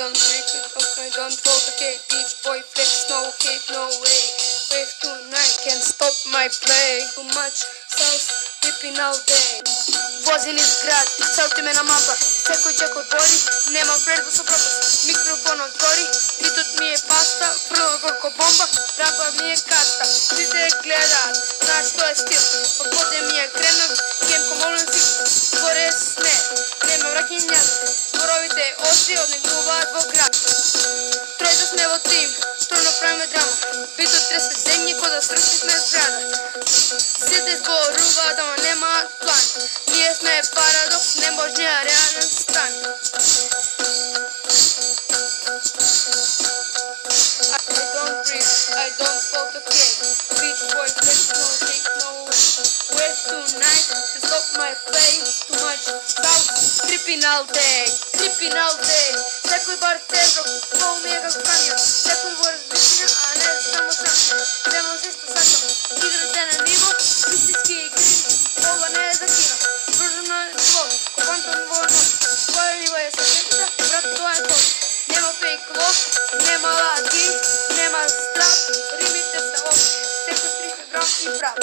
don't drink it, okay, don't walk, okay, beach boy flex, no hate, no way. Wave tonight, can't stop my play. Too much sauce, whipping all day. Vozim iz grad, sauti me na mapa. Sekoj ček odbori, nemam fred da su propast. Mikrofon odgori, pritut mi je pasta. Vrlo koliko bomba, rapa mi je kasta. Vidite gledat, znaš što je stil. Od vode mi je krenuo, jem ko molim si. Gore je sne, nema vrakinja. Zborovite oči od negruva dvograd. Troj da sme vo tim, strojno pravime drama. Bito trese zemlji ko da srušit me zgrada. Sjede zboruva da vam nema plan. Nije sme paradoks, ne možnija realan stan. I don't breathe, I don't fall to cake. Beach boy flex, no take no way. Wave tonight, to stop my play. Too much south, tripping all day. Tripping all day. Sekoj bar težo, pol mi je ga zbranio. Sekoj vor zbičnja, a ne samo sam. Idemo se što sakam, igrate na nivo. Istinski igri, ovo ne je za kino. Pruženo je zlog, ko fantom vojno. Pojavljivo je sa sjeća, brat to je to. Nema fake love, nema lagi, nema strah. Rimite se ovdje, sekoj 300 gram i prav.